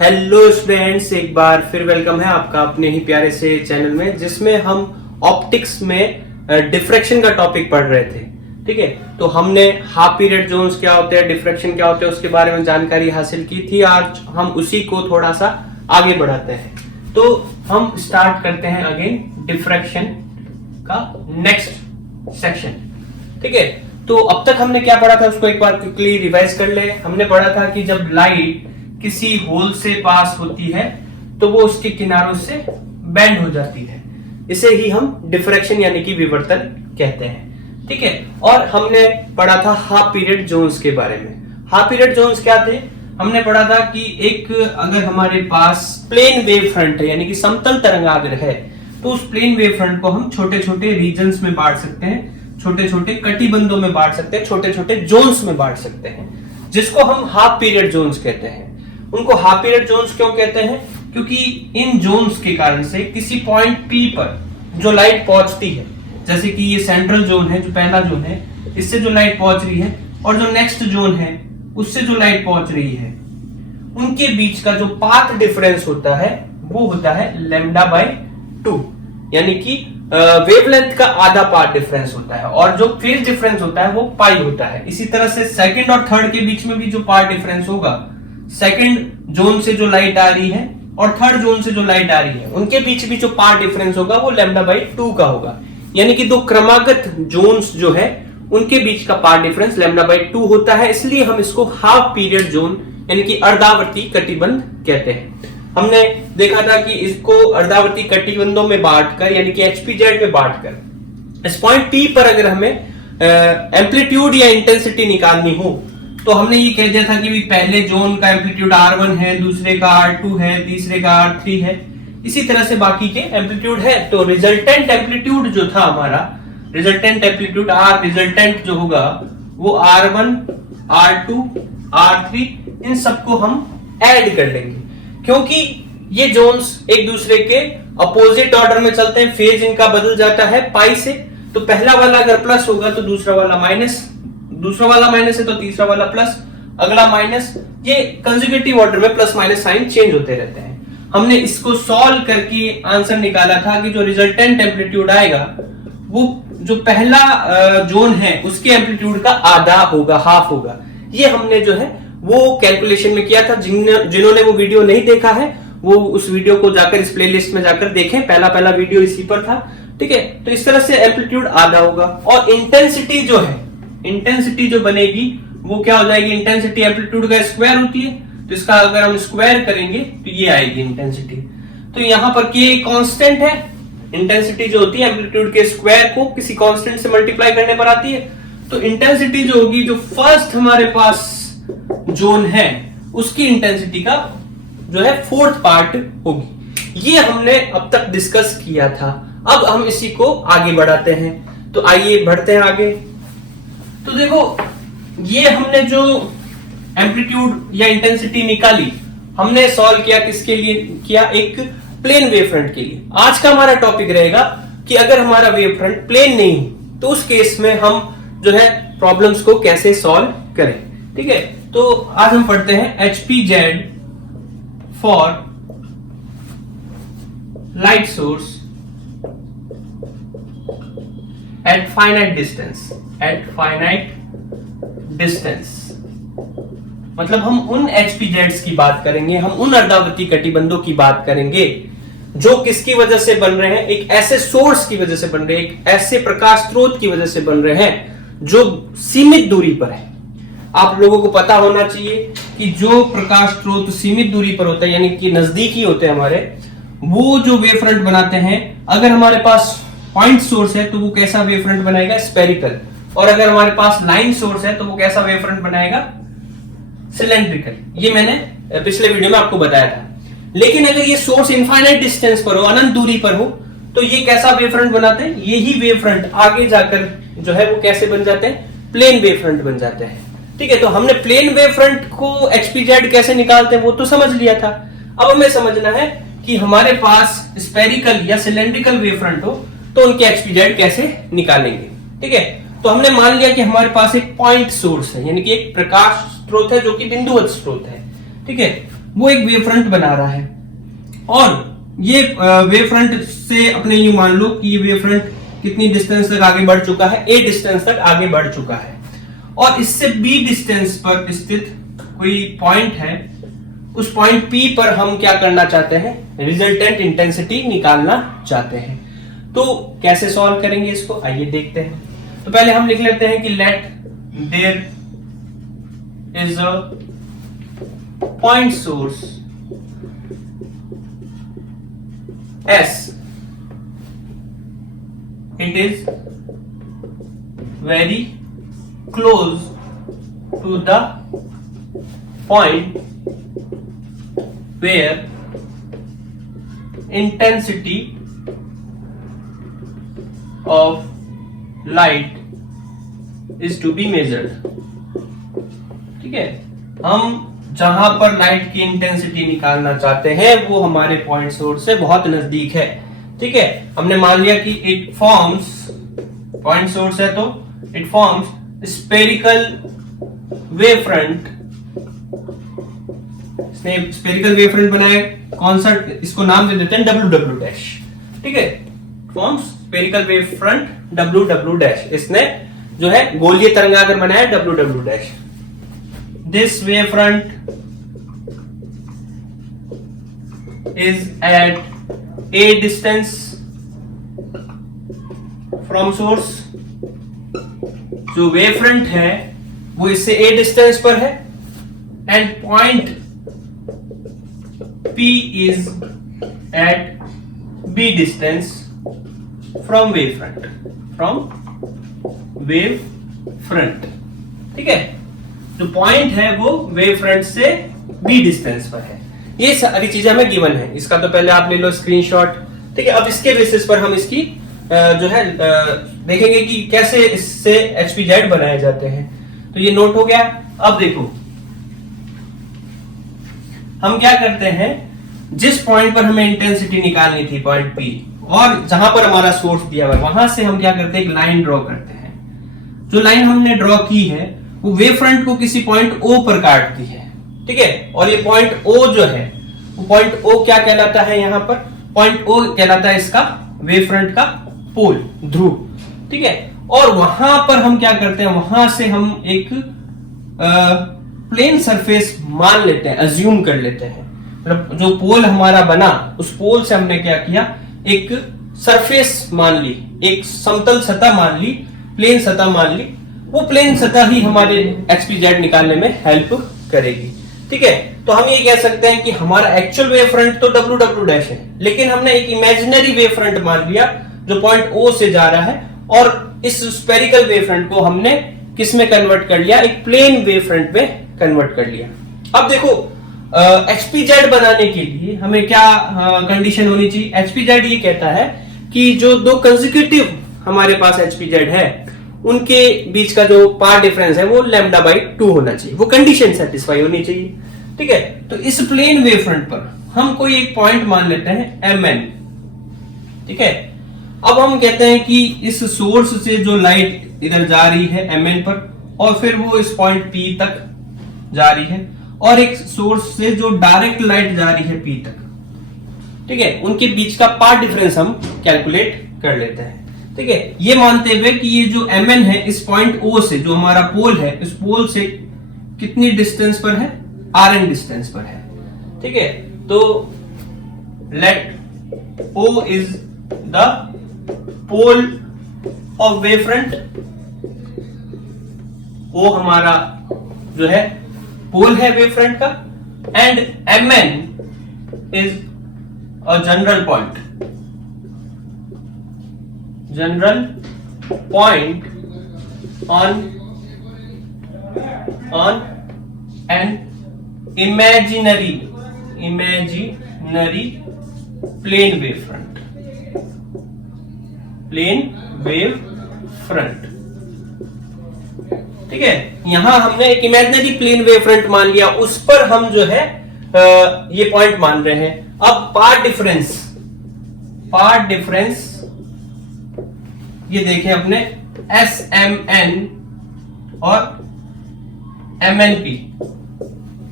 Hello students, एक बार फिर welcome है आपका अपने ही प्यारे से चैनल में, जिसमें हम ऑप्टिक्स में डिफ्रैक्शन का टॉपिक पढ़ रहे थे। ठीक है, तो हमने हाफ पीरियड जोन्स क्या होते हैं, डिफ्रैक्शन क्या होते हैं, उसके बारे में जानकारी हासिल की थी। आज हम उसी को थोड़ा सा आगे बढ़ाते हैं। तो हम स्टार्ट करते हैं अगेन डिफ्रैक्शन का नेक्स्ट सेक्शन। ठीक है, तो अब तक हमने क्या पढ़ा था उसको एक बार क्विकली रिवाइज कर ले। हमने पढ़ा था कि जब लाइट किसी होल से पास होती है तो वो उसके किनारों से बेंड हो जाती है। इसे ही हम डिफ्रैक्शन यानी कि विवर्तन कहते हैं। ठीक है, और हमने पढ़ा था हाफ पीरियड जोन्स के बारे में। हाफ पीरियड जोन्स क्या थे? हमने पढ़ा था कि एक अगर हमारे पास प्लेन वेव फ्रंट है यानी कि समतल तरंगाग्र है, तो उस प्लेन वेव फ्रंट को हम छोटे छोटे रीजन्स में बांट सकते हैं, छोटे छोटे कटिबंधों में बांट सकते हैं, छोटे छोटे जोन्स में बांट सकते हैं, जिसको हम हाफ पीरियड जोन्स कहते हैं। उनको हाफ पीरियड जोन्स क्यों कहते हैं? क्योंकि इन जोन्स के कारण से किसी पॉइंट P पर जो लाइट पहुंचती है, जैसे कि ये सेंट्रल जोन है, जो पहला जोन है, इससे जो लाइट पहुंच रही है, और जो नेक्स्ट जोन है उससे जो लाइट पहुंच रही है, उनके बीच का जो पाथ डिफरेंस होता है वो होता है λ/2, यानी कि वेवलेंथ का आधा पाथ डिफरेंस होता है, और जो फेज डिफरेंस होता है वो पाई होता है। इसी तरह से सेकंड और थर्ड के बीच में भी जो पाथ डिफरेंस होगा, सेकंड जोन से जो लाइट आ रही है और थर्ड जोन से जो लाइट आ रही है, उनके बीच भी जो पाथ डिफरेंस होगा वो λ/2 का होगा। यानी कि दो क्रमागत जोन्स जो है उनके बीच का पाथ डिफरेंस λ/2 होता है। इसलिए हम इसको हाफ पीरियड जोन यानी कि अर्धावर्ती कटिबंध कहते हैं। हमने देखा था कि इसको अर्धावर्ती कटिबंधों में बांटकर यानी कि HPZ में बांटकर इस पॉइंट P पर अगर हमें एम्पलीट्यूड या इंटेंसिटी निकालनी हो तो हमने ये कह दिया था कि पहले जोन का एम्पलीट्यूड R1 है, दूसरे का R2 है, तीसरे का R3 है, इसी तरह से बाकी के एम्पलीट्यूड है। तो रिजल्टेंट एम्पलीट्यूड जो था हमारा, रिजल्टेंट एम्पलीट्यूड R रिजल्टेंट जो होगा वो R1, R2, R3 इन सबको हम ऐड कर लेंगे, क्योंकि ये जोन्स एक दूसरे के अपोजिट ऑर्डर में चलते हैं, फेज इनका बदल जाता है पाई से। तो पहला वाला अगर प्लस होगा तो दूसरा वाला माइनस, दूसरा वाला माइनस है तो तीसरा वाला प्लस, अगला माइनस, ये कंसेक्यूटिव ऑर्डर में प्लस माइनस साइन चेंज होते रहते हैं। हमने इसको सॉल्व करके आंसर निकाला था कि जो रिजल्टेंट एम्पलीट्यूड आएगा वो जो पहला जोन है उसके एम्पलीट्यूड का आधा होगा, हाफ होगा। ये हमने जो है वो कैलकुलेशन में किया था। जिन्होंने वो वीडियो नहीं देखा है वो उस वीडियो को जाकर इस प्लेलिस्ट में जाकर देखें, पहला वीडियो इसी पर था। ठीक है, तो इस तरह से एम्पलीट्यूड आधा होगा। और इंटेंसिटी जो है, इंटेंसिटी जो बनेगी वो क्या हो जाएगी? इंटेंसिटी एम्पलीट्यूड का स्क्वायर होती है, तो इसका अगर हम स्क्वायर करेंगे तो ये आएगी इंटेंसिटी। तो यहां पर K कांस्टेंट है, इंटेंसिटी जो होती है एम्पलीट्यूड के स्क्वायर को किसी कांस्टेंट से मल्टीप्लाई करने पर आती है। तो इंटेंसिटी जो होगी, जो फर्स्ट हमारे पास जोन है उसकी इंटेंसिटी का जो है फोर्थ पार्ट होगी। ये हमने अब तक डिस्कस किया था। अब हम इसी को आगे बढ़ाते हैं, तो आइए बढ़ते हैं आगे। तो देखो, ये हमने जो एम्पलीट्यूड या इंटेंसिटी निकाली, हमने सॉल्व किया किसके लिए किया? एक प्लेन वेव फ्रंट के लिए। आज का हमारा टॉपिक रहेगा कि अगर हमारा वेव फ्रंट प्लेन नहीं तो उस केस में हम जो है प्रॉब्लम्स को कैसे सॉल्व करें। ठीक है, तो आज हम पढ़ते हैं HPZ for light source at finite distance, at finite distance. मतलब हम उन HPZs की बात करेंगे, हम उन अर्धावर्ती कटिबंधों की बात करेंगे जो किसकी वजह से बन रहे हैं? एक ऐसे सोर्स की वजह से बन रहे हैं, एक ऐसे प्रकाश स्रोत की वजह से बन रहे हैं जो सीमित दूरी पर है। आप लोगों को पता होना चाहिए कि जो प्रकाश स्रोत सीमित दूरी पर होता है यानी कि नजदीकी होते हैं हमारे, वो जो वेव फ्रंट बनाते हैं, अगर हमारे पास पॉइंट सोर्स है तो वो कैसा वेव फ्रंट बनाएगा? स्फेरिकल। और अगर हमारे पास लाइन सोर्स है तो वो कैसा वेव फ्रंट बनाएगा? सिलेंड्रिकल। ये मैंने पिछले वीडियो में आपको बताया था। लेकिन अगर ये सोर्स इनफाइनाइट डिस्टेंस पर हो, अनंत दूरी पर हो, तो ये कैसा वेव फ्रंट बनाते हैं? यही वेव फ्रंट आगे जाकर जो है वो कैसे बन जाते हैं? प्लेन वेव फ्रंट बन जाते हैं। ठीक है, तो हमने प्लेन वेव फ्रंट को HPZ कैसे निकालते हैं वो तो समझ लिया था। अब हमें समझना है कि हमारे पास स्फेरिकल या सिलेंड्रिकल वेव फ्रंट हो तो उनके HPZ कैसे निकालेंगे। ठीक है, तो हमने मान लिया कि हमारे पास एक पॉइंट सोर्स है यानी कि एक प्रकाश स्रोत है जो कि बिंदुवत स्रोत है। ठीक है, वो एक वेव फ्रंट बना रहा है, और ये वेव फ्रंट से अपने यूं मान लो कि ये वेव फ्रंट कितनी डिस्टेंस तक आगे बढ़ चुका है, a डिस्टेंस तक आगे बढ़ चुका है, और इससे b डिस्टेंस पर स्थित कोई पॉइंट है, उस पॉइंट P पर हम क्या करना चाहते हैं, रिजल्टेंट इंटेंसिटी निकालना चाहते हैं। तो कैसे सॉल्व करेंगे इसको, आइए देखते हैं। तो पहले हम लिख लेते हैं कि let there is a point source S, it is very close to the point where intensity of light is to be measured। ठीक है, हम जहां पर लाइट की इंटेंसिटी निकालना चाहते हैं वो हमारे पॉइंट सोर्स से बहुत नजदीक है। ठीक है, हमने मान लिया कि इट फॉर्म्स, पॉइंट सोर्स है तो it forms spherical wave front. इसने स्फेरिकल वेव फ्रंट बनाया, कौन सा, इसको नाम दे देते हैं डब्ल्यू डैश। ठीक है, forms spherical wave front W dash, इसने जो है गोलीय तरंगागर बनाया W dash. This wavefront is at a distance from source। जो wavefront है वो इससे a डिस्टेंस पर है, and point P is at b distance from wavefront, from wavefront। ठीक है, जो पॉइंट है वो वेव फ्रंट से b डिस्टेंस पर है। ये सारी चीजें हमें गिवन है, इसका तो पहले आप ले लो स्क्रीनशॉट। ठीक है, अब इसके बेसिस पर हम इसकी जो है देखेंगे कि कैसे इससे HPZ बनाए जाते हैं। तो ये नोट हो गया। अब देखो हम क्या करते हैं, जिस पॉइंट पर हमें इंटेंसिटी निकालनी थी पॉइंट P, और जहां पर हमारा सोर्स दिया हुआ है वहां से हम क्या करते हैं, एक लाइन ड्रॉ करते हैं। जो लाइन हमने ड्रॉ की है वो वेव फ्रंट को किसी पॉइंट O पर काटती है। ठीक है, और ये पॉइंट O जो है वो पॉइंट O क्या कहलाता है, यहां पर पॉइंट O कहलाता है इसका वेव फ्रंट का पोल, ध्रुव। ठीक है, और वहां पर हम क्या करते हैं, वहां से हम एक प्लेन सरफेस मान लेते हैं, अज्यूम कर लेते हैं। मतलब जो पोल हमारा बना उस पोल से हमने क्या किया, एक सरफेस मान ली, एक समतल सतह मान ली, प्लेन सतह मान ली। वो प्लेन सतह ही हमारे HPZ निकालने में हेल्प करेगी। ठीक है, तो हम ये कह सकते हैं कि हमारा एक्चुअल वेव फ्रंट तो डब्ल्यू डैश है, लेकिन हमने एक इमेजिनरी वेव फ्रंट मान लिया जो पॉइंट O से जा रहा है, और इस स्फेरिकल वेव फ्रंट को हमने किस में कन्वर्ट कर लिया, एक प्लेन वेव फ्रंट में कन्वर्ट कर लिया। अब देखो HPZ बनाने के लिए हमें क्या कंडीशन होनी चाहिए। HPZ ये कहता है कि जो दो कंसेक्यूटिव हमारे पास HPZ है उनके बीच का जो पाथ डिफरेंस है वो λ/2 होना चाहिए, वो कंडीशन सेटिस्फाई होनी चाहिए। ठीक है, तो इस प्लेन वेव फ्रंट पर हम कोई एक पॉइंट मान लेते हैं Mn। ठीक है, अब हम कहते हैं कि इस सोर्स से जो लाइट इधर जा रही है Mn पर, और फिर वो इस पॉइंट P तक जा रही है, और एक सोर्स से जो डायरेक्ट लाइट जा रही है P तक। ठीक है, उनके बीच का पाथ डिफरेंस हम कैलकुलेट कर लेते हैं। ठीक है, ये मानते हुए कि ये जो Mn है इस पॉइंट O से, जो हमारा पोल है, इस पोल से कितनी डिस्टेंस पर है, Rn डिस्टेंस पर है। ठीक है, तो let O is the pole of wave front. O हमारा जो है पोल है वेव फ्रंट का, and Mn is a general point, general point on an imaginary plane wave front, ठीक है। यहां हमने एक इमेजिनरी प्लेन वेव फ्रंट मान लिया, उस पर हम जो है ये पॉइंट मान रहे हैं। अब पाथ डिफरेंस ये देखें अपने SMN और MNP,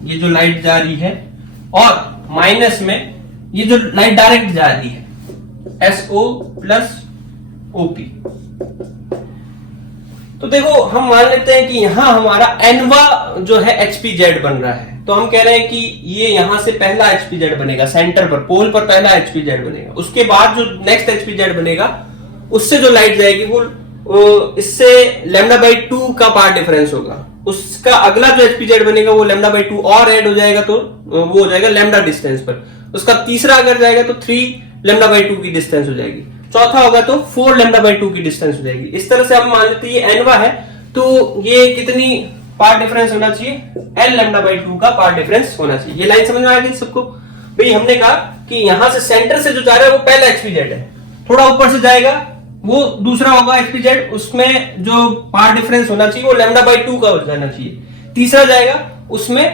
ये जो लाइट जा रही है और माइनस में ये जो लाइट डायरेक्ट जा रही है SO प्लस OP। तो देखो हम मान लेते हैं कि यहां हमारा एनवा जो है HPZ बन रहा है, तो हम कह रहे हैं कि ये यहां से पहला HPZ बनेगा, सेंटर पर पोल पर पहला HPZ बनेगा, उसके बाद जो नेक्स्ट HPZ बनेगा उससे जो लाइट जाएगी वो इससे λ/2 का पार्ट डिफरेंस होगा, उसका अगला जो HPZ बनेगा वो λ/2 और ऐड हो जाएगा तो वो हो जाएगा लैम्डा डिस्टेंस पर, उसका तीसरा अगर जाएगा तो 3 λ/2 की डिस्टेंस हो जाएगी, चौथा होगा तो 4 λ/2 की डिस्टेंस हो जाएगी। इस तरह से हम मान लेते हैं ये एनवा है, तो ये कितनी पार्ट डिफरेंस होना चाहिए, L λ/2 का पार्ट डिफरेंस होना चाहिए। ये लाइन समझ में आ गई सबको? भाई हमने कहा कि यहां से सेंटर से जो जा रहा है वो पहला HPZ है, थोड़ा ऊपर से जाएगा वो दूसरा होगा HPZ, उसमें जो पार्ट डिफरेंस होना चाहिए वो λ/2 का हो जाना चाहिए, तीसरा जाएगा उसमें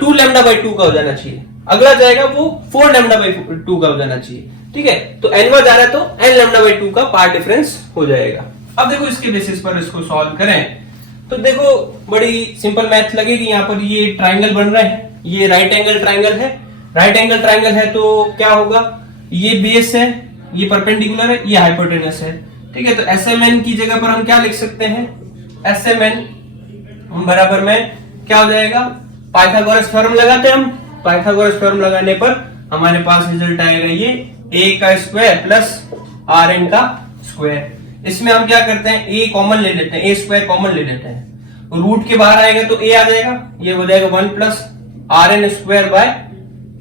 2 λ/2 का हो जाना चाहिए, अगला जाएगा वो 4 λ/2 का हो जाना चाहिए। ठीक है, तो एनवा जा रहा है तो N λ/2 का पार्ट डिफरेंस हो जाएगा। अब देखो इसके बेसिस पर इसको सॉल्व करें तो देखो बड़ी सिंपल मैथ लगेगी। यहाँ पर ये ट्राइंगल बन रहे हैं, ये राइट एंगल ट्राइंगल है, राइट एंगल ट्राइंगल है तो क्या होगा, ये बेस है, ये परपेंडिकुलर है, ये हाइपोटेनस है। ठीक है, तो SMN की जगह पर हम क्या लिख सकते हैं, SMN बराबर में क्या हो जाएगा, पाइथागोरस थ्योरम लगाते हैं हम, पाइथागोरस थ्योरम लगाने पर हमारे पास रिजल्ट आएगा ये a का स्क्वायर प्लस Rn का स्क्वायर। इसमें हम क्या करते हैं, a कॉमन ले लेते हैं, a स्क्वायर कॉमन ले लेते हैं, रूट के बाहर आएगा तो a आ जाएगा, ये हो जाएगा 1 plus Rn square by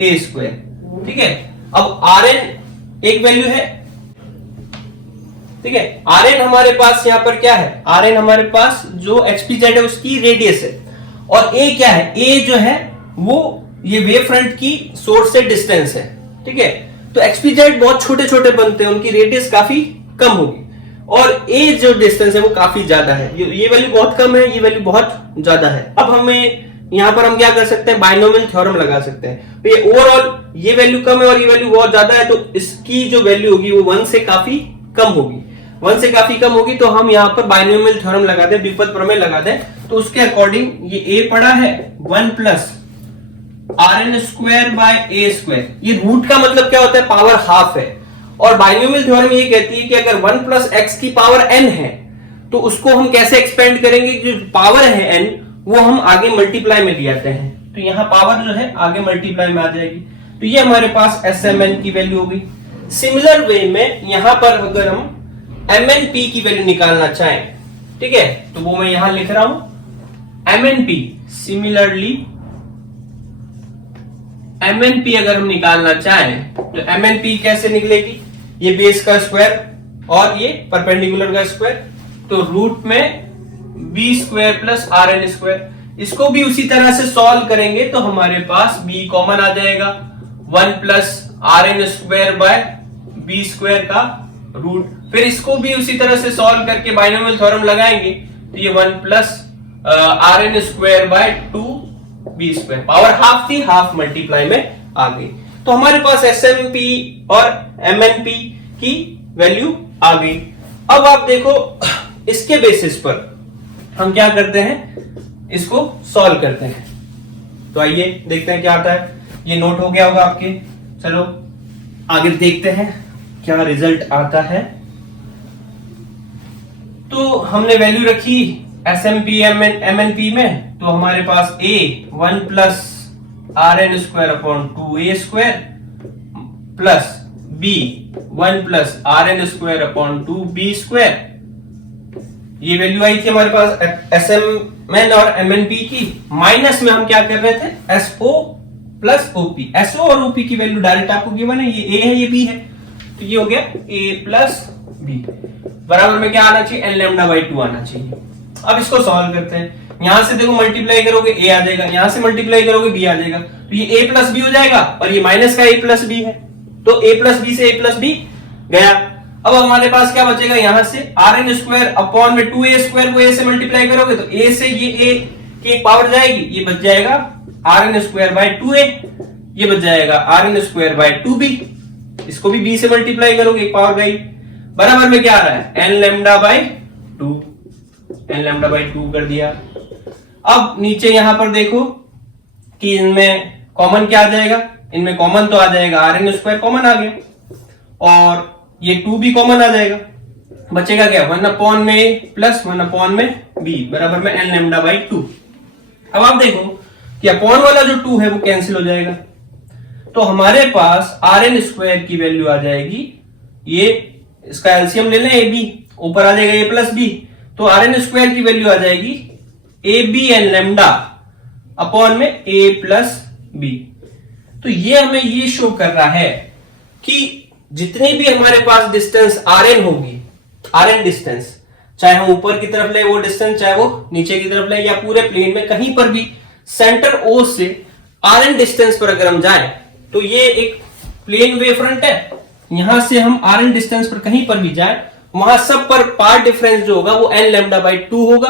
a square. ठीक है, अब Rn एक वैल्यू है, ठीक है, Rn हमारे पास यहाँ पर क्या है, Rn हमारे पास जो HPZ है उसकी रेडियस है, और a क्या है, a जो है वो ये वेव फ्रंट की सोर्स से डिस्टेंस है। ठीक है, तो HPZ बहुत छोटे छोटे बनते हैं, उनकी रेडियस काफी कम होगी, और a जो डिस्टेंस है वो काफी ज्यादा है, ये वैल्यू बहुत कम है, ये वैल्यू बहुत ज्यादा है। अब हमें यहाँ पर हम क्या कर सकते हैं, बाइनोमियल थ्योरम लगा सकते हैं। तो ये ओवरऑल ये वैल्यू कम है और ये वैल्यू बहुत ज्यादा है, तो इसकी जो वैल्यू होगी वो 1 से काफी कम होगी, 1 से काफी कम होगी, तो हम यहाँ पर बाइनोमियल थ्योरम लगा दें, द्विपद प्रमेय लगा दें। तो उसके अकॉर्डिंग ये a पड़ा है 1 plus Rn square by a square, ये रूट का मतलब क्या होता है, पावर हाफ है, और बाइनोमियल थ्योरम ये कहती है कि अगर 1 प्लस x की पावर n है तो उसको हम कैसे एक्सपेंड करेंगे, जो पावर है n वो हम आगे मल्टीप्लाई में ले आते हैं, तो यहाँ पावर जो है आगे मल्टीप्लाई में आ जाएगी, तो ये हमारे पास SMN की वैल्यू होगी। सिमिलर वे में यहां पर अगर हम MNP की वैल्यू निकालना चाहें, ठीक है, तो वो मैं यहां लिख रहा हूं MNP, सिमिलरली MNP अगर हम निकालना चाहें तो MNP कैसे निकलेगी, ये बेस का स्क्वायर और ये परपेंडिकुलर का स्क्वायर, तो रूट में b square plus Rn square, इसको भी उसी तरह से सॉल्व करेंगे तो हमारे पास b कॉमन आ जाएगा, 1 plus Rn square by b square का रूट, फिर इसको भी उसी तरह से सॉल्व करके बाइनोमियल थ्योरम लगाएंगे तो ये 1 plus Rn square by 2b square, power half थी, हाफ मल्टीप्लाई में आ गई, तो हमारे पास SMP और MNP की वैल्यू आ गई। अब आप देखो इसके बेसिस पर हम क्या करते हैं, इसको सॉल्व करते हैं, तो आइए देखते हैं क्या आता है। ये नोट हो गया होगा आपके, चलो आगे देखते हैं क्या रिजल्ट आता है। तो हमने वैल्यू रखी SMP MNP में, तो हमारे पास a 1 plus Rn square upon 2a square plus b 1 plus Rn square upon 2b square, ये वैल्यू आई थी हमारे पास SMN और MNP की। माइनस में हम क्या कर रहे थे, SO प्लस OP, SO और OP की वैल्यू डायरेक्ट आपको गिवन है, ये A है ये B है, तो ये हो गया A प्लस B बराबर में क्या आना चाहिए, n λ/2 आना चाहिए। अब इसको सॉल्व करते हैं, यहां से देखो मल्टीप्लाई करोगे a आ जाएगा, यहां से मल्टीप्लाई करोगे b आ जाएगा, तो ये a प्लस b हो जाएगा, और ये माइनस का a प्लस b है, तो a प्लस b से a प्लस b गया। अब हमारे पास क्या बचेगा, यहां से Rn स्क्वायर अपॉन में 2a स्क्वायर को a से मल्टीप्लाई करोगे तो a से ये a की एक पावर जाएगी, ये बच जाएगा Rn स्क्वायर बाय 2a, ये बच जाएगा Rn स्क्वायर बाय 2b, इसको भी b से मल्टीप्लाई करोगे एक पावर गई, बराबर में क्या आ रहा है n λ/2, n λ/2 कर दिया। अब नीचे यहां पर देखो कि इनमें कॉमन क्या आ जाएगा, इनमें कॉमन तो आ जाएगा Rn² कॉमन आ गया, और ये 2 भी कॉमन आ जाएगा, बचेगा क्या 1/a प्लस 1/b बराबर में n λ/2। अब आप देखो कि अपॉन वाला जो 2 है वो कैंसिल हो जाएगा, तो हमारे पास Rn² की वैल्यू आ जाएगी, ये इसका एलसीएम ले लें ab, ऊपर आ जाएगा a प्लस b, तो Rn² की वैल्यू आ जाएगी abn लैम्डा अपॉन में a प्लस b। तो ये हमें ये शो कर रहा है कि जितनी भी हमारे पास डिस्टेंस Rn होगी, Rn डिस्टेंस, चाहे हम ऊपर की तरफ ले वो डिस्टेंस, चाहे वो नीचे की तरफ ले, या पूरे प्लेन में कहीं पर भी सेंटर O से Rn डिस्टेंस पर अगर हम जाएं, तो ये एक प्लेन वेव फ्रंट है, यहां से हम Rn डिस्टेंस पर कहीं पर भी जाएं, वहां सब पर पार्ट डिफरेंस जो होगा वो n λ/2 होगा,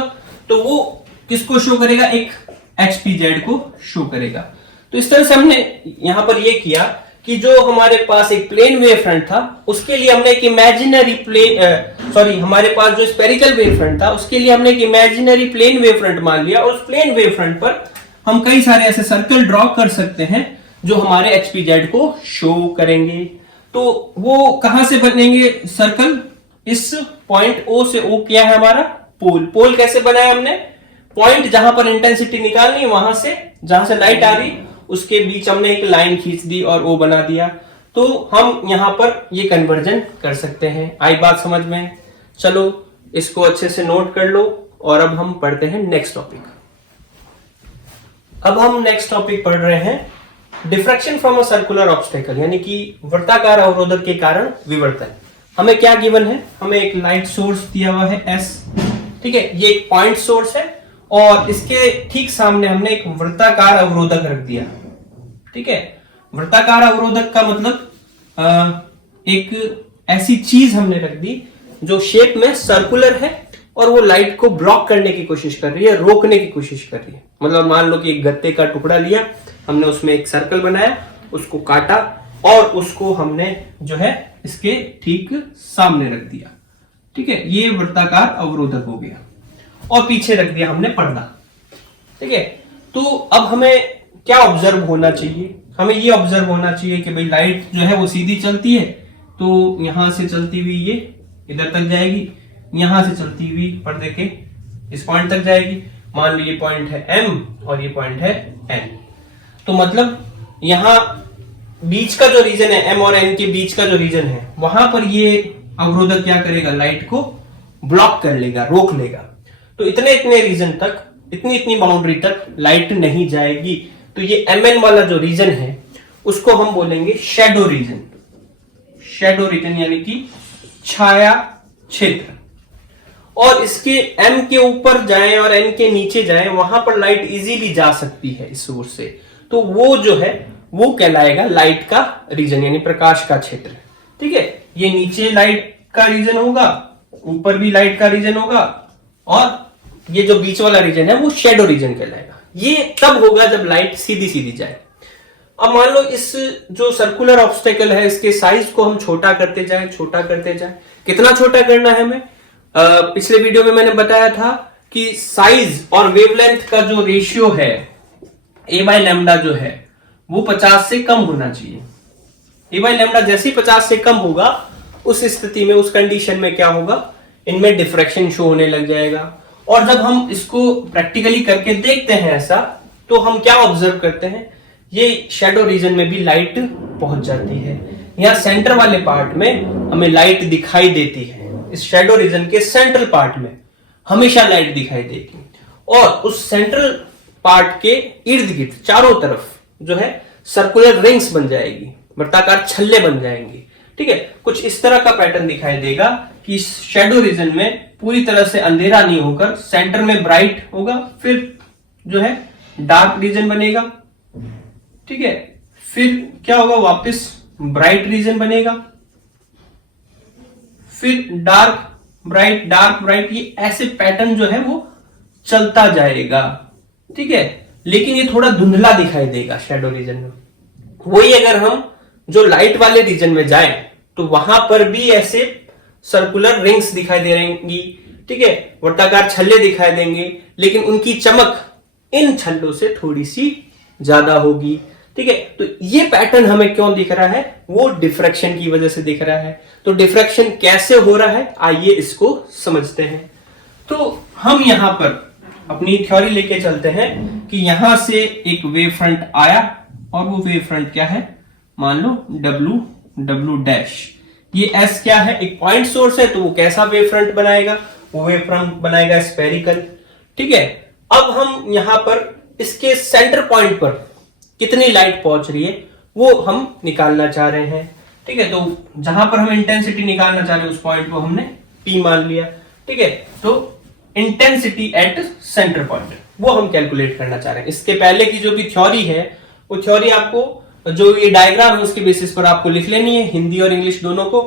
तो वो किसको शो करेगा, एक HPZ को शो करेगा। तो इस तरह से हमने यहां पर ये किया कि जो हमारे पास एक प्लेन वेव फ्रंट था उसके लिए हमने एक इमेजिनरी हमारे पास जो स्फेरिकल वेव फ्रंट था उसके लिए हमने एक इमेजिनरी प्लेन वेव फ्रंट मान लिया, और उस प्लेन वेव फ्रंट पर हम कई सारे ऐसे सर्कल ड्रॉ कर सकते हैं जो हमारे HPZ को शो करेंगे। तो वो कहां से बनेंगे सर्कल, इस पॉइंट O से, O क्या है हमारा पोल, पोल कैसे बनाया हमने, पॉइंट जहां पर इंटेंसिटी निकालनी वहां से, जहां से लाइट आ रही उसके बीच हमने एक लाइन खींच दी और O बना दिया, तो हम यहां पर ये कन्वर्जन कर सकते हैं। आई बात समझ में, चलो इसको अच्छे से नोट कर लो, और अब हम पढ़ते हैं नेक्स्ट टॉपिक। अब हम नेक्स्ट टॉपिक पढ़ रहे हैं diffraction from a circular obstacle, यानी कि वृत्ताकार अवरोधक के कारण विवर्तन। हमें क्या गिवन है, हमें एक लाइट सोर्स दिया हुआ है S, ठीक है, ये एक पॉइंट सोर्स है, और इसके ठीक सामने हमने एक वृत्ताकार अवरोधक रख दिया, ठीक है। वृत्ताकार अवरोधक का मतलब एक ऐसी चीज हमने रख दी जो शेप में सर्कुलर है और वो लाइट को ब्लॉक करने की कोशिश कर रही है, रोकने की कोशिश कर रही है। मतलब मान लो कि एक गत्ते का टुकड़ा लिया हमने, उसमें एक सर्कल बनाया, उसको काटा और उसको हमने जो है इसके ठीक सामने रख दिया, ठीक है, ये वृत्ताकार अवरोधक हो गया, और पीछे रख दिया हमने पर्दा, ठीक है। तो अब हमें क्या ऑब्जर्व होना चाहिए, हमें ये ऑब्जर्व होना चाहिए कि भाई लाइट जो है वो सीधी चलती है, तो यहां से चलती हुई ये इधर तक जाएगी, यहां से चलती हुई पर्दे के इस पॉइंट तक जाएगी। मान लो ये पॉइंट है M और ये पॉइंट है N, तो मतलब यहां बीच का जो रीजन है, M और N के बीच का जो रीजन है, वहां पर ये अवरोधक क्या करेगा, लाइट को ब्लॉक कर लेगा, रोक लेगा। तो इतने इतने रीजन तक, इतनी इतनी बाउंड्री तक लाइट नहीं जाएगी। तो ये MN वाला जो रीजन है उसको हम बोलेंगे शैडो रीजन, शैडो रीजन यानी कि छाया क्षेत्र। और इसके M के ऊपर जाएं और N के नीचे जाएं, वहां पर लाइट इजीली जा सकती है इस सोर्स से, तो वो जो है वो कहलाएगा लाइट का रीजन, यानी प्रकाश का क्षेत्र, ठीक है। ये नीचे लाइट का रीजन होगा, ऊपर भी लाइट का रीजन होगा, और ये जो बीच वाला रीजन है वो शैडो रीजन कहलाएगा। ये तब होगा जब लाइट सीधी सीधी जाए। अब मान लो इस जो सर्कुलर ऑब्स्टेकल है इसके साइज को हम छोटा करते जाएं, छोटा करते जाएं। कितना छोटा करना है हमें, पिछले वीडियो में मैंने बताया था कि साइज और वेवलेंथ का जो रेशियो है a/λ जो है वो 50 से कम होना चाहिए। a/λ जैसे ही 50 से कम होगा, उस स्थिति में, उस कंडीशन में क्या होगा, इनमें डिफ्रैक्शन शो होने लग जाएगा। और जब हम इसको प्रैक्टिकली करके देखते हैं ऐसा, तो हम क्या ऑब्जर्व करते हैं, ये शैडो रीजन में भी लाइट पहुंच जाती है। यहाँ सेंटर वाले पार्ट में हमें लाइट दिखाई देती है, इस शैडो रीजन के सेंट्रल पार्ट में हमेशा लाइट दिखाई देगी, और उस सेंट्रल पार्ट के इर्द गिर्द चारों तरफ जो है सर्कुलर रिंग्स बन जाएगी, वृत्ताकार छल्ले बन जाएंगे, ठीक है। कुछ इस तरह का पैटर्न दिखाई देगा कि शैडो रीजन में पूरी तरह से अंधेरा नहीं होकर सेंटर में ब्राइट होगा, फिर जो है डार्क रीजन बनेगा, ठीक है, फिर क्या होगा, वापस ब्राइट रीजन बनेगा, फिर डार्क ब्राइट, डार्क ब्राइट, ये ऐसे पैटर्न जो है वो चलता जाएगा, ठीक है। लेकिन ये थोड़ा धुंधला दिखाई देगा शैडो रीजन में। वही अगर हम जो लाइट वाले रीजन में जाएं, तो वहां पर भी ऐसे सर्कुलर रिंग्स दिखाई दे रहेंगी, ठीक है, वृत्ताकार छल्ले दिखाई देंगे, लेकिन उनकी चमक इन छल्लों से थोड़ी सी ज्यादा होगी। ठीक है। तो ये पैटर्न हमें क्यों दिख रहा है, वो डिफ्रैक्शन की वजह से दिख रहा है। तो डिफ्रैक्शन कैसे हो रहा है, आइए इसको समझते हैं। तो हम यहां पर अपनी थ्योरी लेके चलते हैं कि यहां से एक वेव फ्रंट आया और वो वेव फ्रंट क्या है, मान लो डब्ल्यू डैश। ये एस क्या है, एक पॉइंट सोर्स है, तो वो कैसा वेव फ्रंट बनाएगा, वो वेव फ्रंट बनाएगा स्फेरिकल। ठीक है। अब हम यहां पर इसके सेंटर पॉइंट पर कितनी लाइट पहुंच रही है वो हम निकालना चाह रहे हैं। ठीक है। तो जहां पर हम इंटेंसिटी निकालना चाह रहे हैं उस पॉइंट को हमने P मान लिया। ठीक है। तो इंटेंसिटी एट सेंटर पॉइंट वो हम कैलकुलेट करना चाह रहे हैं। इसके पहले की जो भी थ्योरी है वो थ्योरी आपको जो ये डायग्राम है उसके बेसिस पर आपको लिख लेनी है, हिंदी और इंग्लिश दोनों को।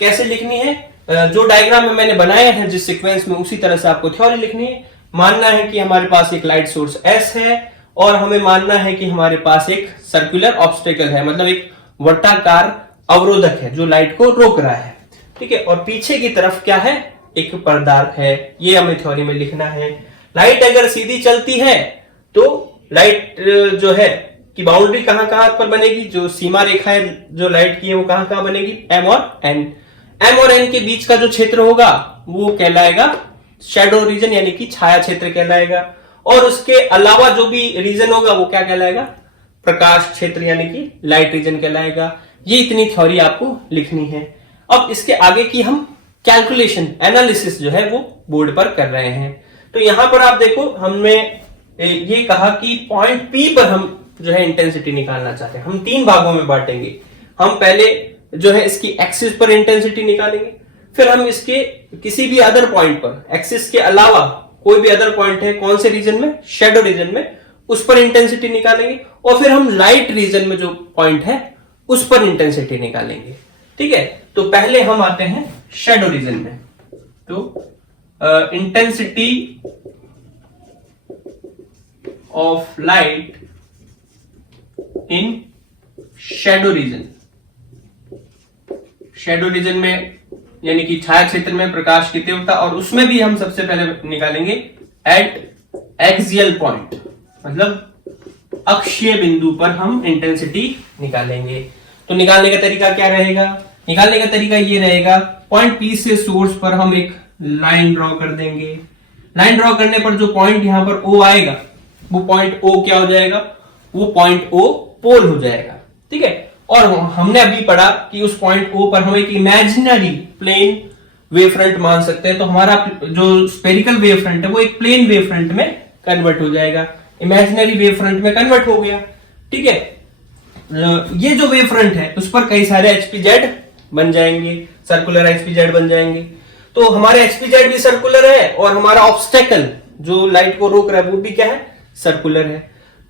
कैसे लिखनी है, जो डायग्राम में मैंने बनाया है जिस सीक्वेंस में उसी तरह से आपको थ्योरी लिखनी है। मानना है कि हमारे पास एक लाइट सोर्स एस है और हमें मानना है कि हमारे पास एक सर्कुलर ऑब्स्टेकल है, मतलब एक वर्ताकार अवरोधक है जो लाइट को रोक रहा है। ठीक है। और पीछे की तरफ क्या है, एक पदार्थ है, ये हमें थ्योरी में लिखना है। लाइट अगर सीधी चलती है तो लाइट जो है कि बाउंड्री कहां कहां पर बनेगी, जो सीमा रेखा है जो लाइट की है वो कहां कहां बनेगी, एम और एन। एम और एन के बीच का जो क्षेत्र होगा वो कहलाएगा शैडो रीजन, यानी कि छाया क्षेत्र कहलाएगा। और उसके अलावा जो भी रीजन होगा वो क्या कहलाएगा, प्रकाश क्षेत्र, यानी कि लाइट रीजन कहलाएगा। ये इतनी थ्योरी आपको लिखनी है। अब इसके आगे की हम कैलकुलेशन एनालिसिस जो है वो बोर्ड पर कर रहे हैं। तो यहां पर आप देखो, हमने ये कहा कि पॉइंट P पर हम जो है इंटेंसिटी निकालना चाहते हैं। हम 3 भागों में बांटेंगे। हम पहले जो है इसकी एक्सिस पर इंटेंसिटी निकालेंगे, फिर हम इसके किसी भी अदर पॉइंट पर, एक्सिस के अलावा कोई भी अदर पॉइंट है, कौन से रीजन में, शैडो रीजन में, उस पर इंटेंसिटी निकालेंगे, और फिर हम लाइट रीजन में जो पॉइंट है उस पर इंटेंसिटी निकालेंगे। ठीक है। तो पहले हम आते हैं शैडो रीजन में। तो intensity of light in Shadow reason. Shadow reason में यानी कि छाया क्षेत्र में प्रकाश की तीव्रता, और उसमें भी हम सबसे पहले निकालेंगे एट एक्सियल पॉइंट, मतलब अक्षीय बिंदु पर हम इंटेंसिटी निकालेंगे। तो निकालने का तरीका क्या रहेगा, निकालने का तरीका ये रहेगा, पॉइंट P से सोर्स पर हम एक लाइन ड्रॉ कर देंगे। लाइन ड्रॉ करने पर जो पॉइंट यहां पर O आएगा वो पॉइंट O क्या हो जाएगा, वो पॉइंट O पोल हो जाएगा। ठीक है। और हमने अभी पढ़ा कि उस पॉइंट O पर हम एक इमेजिनरी प्लेन वेव फ्रंट मान सकते हैं। तो हमारा जो स्फेरिकल वेव फ्रंट है वो एक प्लेन वेव फ्रंट में कन्वर्ट हो जाएगा, इमेजिनरी वेव फ्रंट में कन्वर्ट हो गया। ठीक है। ये जो वेव फ्रंट है उस पर कई सारे HPZ बन जाएंगे, सर्कुलर HPZ बन जाएंगे। तो हमारे HPZ भी सर्कुलर है और हमारा ऑब्स्टेकल जो लाइट को रोक रहा है वो भी क्या है, सर्कुलर है।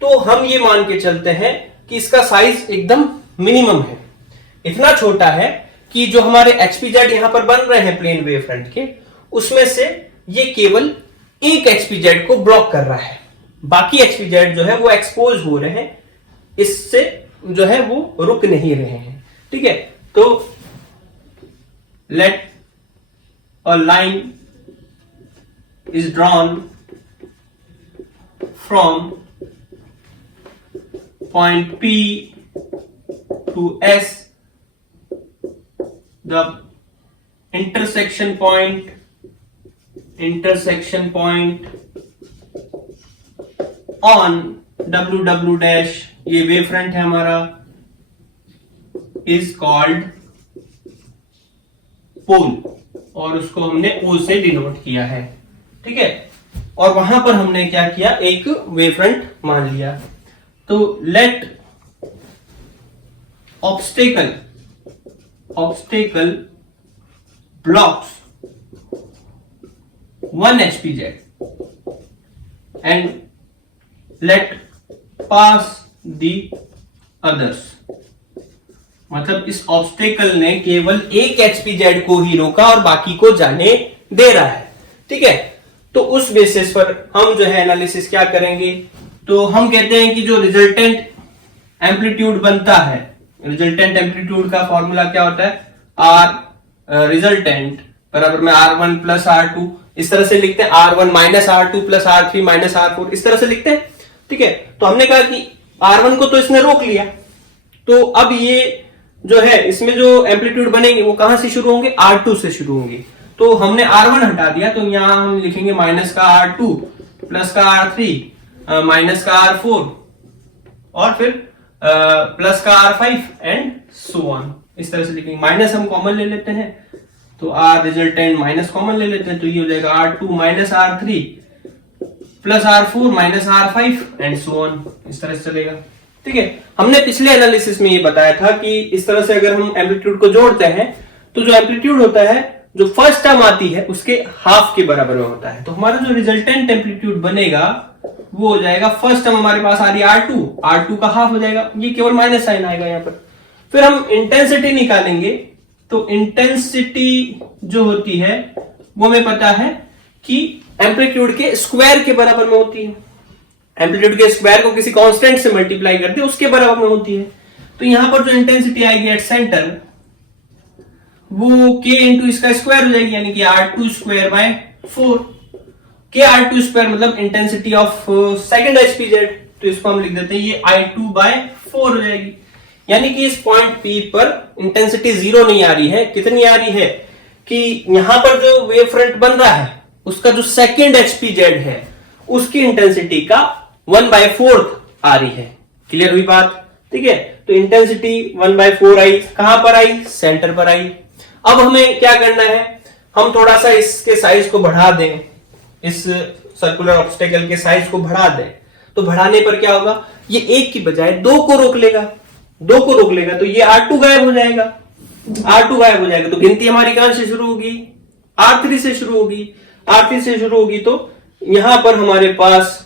तो हम ये मान के चलते हैं कि इसका साइज एकदम मिनिमम है, इतना छोटा है कि जो हमारे HPZ यहां पर बन रहे हैं प्लेन वेव फ्रंट के, उसमें से ये केवल एक HPZ को ब्लॉक कर रहा है, बाकी HPZ जो है वो एक्सपोज हो रहे हैं, इससे जो है वो रुक नहीं रहे हैं। ठीक है। तो let a line is drawn from point P to S, the intersection point on W dash, ये वेव फ्रंट है हमारा, इज कॉल्ड पोल, और उसको हमने O से डिनोट किया है। ठीक है। और वहां पर हमने क्या किया, एक वेव फ्रंट मान लिया। तो late obstacle blocks one HPZ and let pass the others, मतलब इस ऑब्स्टेकल ने केवल एक HPZ को ही रोका और बाकी को जाने दे रहा है। ठीक है। तो उस बेसिस पर हम जो है एनालिसिस क्या करेंगे, तो हम कहते हैं कि जो रिजल्टेंट एम्पलीट्यूड बनता है, रिजल्टेंट एम्पलीट्यूड का फॉर्मूला क्या होता है, आर रिजल्टेंट बराबर में R1 प्लस R2, इस तरह से लिखते हैं, R1 minus R2 plus R3 minus R4, इस तरह से लिखते हैं। ठीक है। तो हमने कहा कि R1 को तो इसने रोक लिया, तो अब ये जो है इसमें जो एम्पलीट्यूड बनेंगे वो कहां से शुरू होंगे, R2 से शुरू होंगे। तो हमने R1 हटा दिया, तो यहां हम लिखेंगे माइनस का R2 प्लस का R3 माइनस का R4 और फिर प्लस का R5 एंड सो ऑन, इस तरह से लिखेंगे। माइनस हम कॉमन ले लेते हैं, तो R रिजल्टेंट माइनस कॉमन ले लेते हैं, तो ये हो जाएगा R2 minus R3 plus R4 minus R5 and so on, इस तरह से चलेगा। ठीक है, हमने पिछले एनालिसिस में ये बताया था कि इस तरह से अगर हम एम्पलीट्यूड को जोड़ते हैं तो जो एम्पलीट्यूड होता है, जो फर्स्ट टर्म आती है उसके हाफ के बराबर में होता है। तो हमारा जो रिजल्टेंट एम्पलीट्यूड बनेगा वो हो जाएगा, फर्स्ट टर्म हमारे पास आ रही है R2 का हाफ हो जाएगा, ये केवल माइनस साइन आएगा यहाँ पर। फिर हम इंटेंसिटी निकालेंगे, तो इंटेंसिटी जो होती है वो हमें पता है कि एम्पलीट्यूड के स्क्वायर के बराबर में होती है। एम्पलीट्यूड के स्क्वायर को किसी कांस्टेंट से मल्टीप्लाई करते हैं उसके बराबर में होती है। तो यहां पर जो इंटेंसिटी आएगी एट सेंटर वो k इंटू इसका स्क्वायर हो जाएगी, यानी कि R2 square by 4। k R2 square मतलब इंटेंसिटी ऑफ सेकंड HPZ, तो इसको हम लिख देते हैं ये I2 बाय 4 हो जाएगी। यानी कि इस पॉइंट P पर इंटेंसिटी जीरो नहीं आ रही है, कितनी आ रही है कि यहां पर जो वेव फ्रंट बन रहा है उसका जो सेकंड HPZ है उसकी इंटेंसिटी का 1/4 आ रही है। क्लियर हुई बात? ठीक है, तो इंटेंसिटी 1/4 आई, कहां पर आई, सेंटर पर आई। अब हमें क्या करना है, हम थोड़ा सा इसके साइज को बढ़ा दें, इस सर्कुलर ऑब्स्टेकल के साइज को बढ़ा दें। तो बढ़ाने पर क्या होगा, ये एक की बजाय दो को रोक लेगा, तो ये R2 गायब हो जाएगा, तो गिनती हमारी कहां से शुरू होगी, R3 से शुरू होगी। तो यहां पर हमारे पास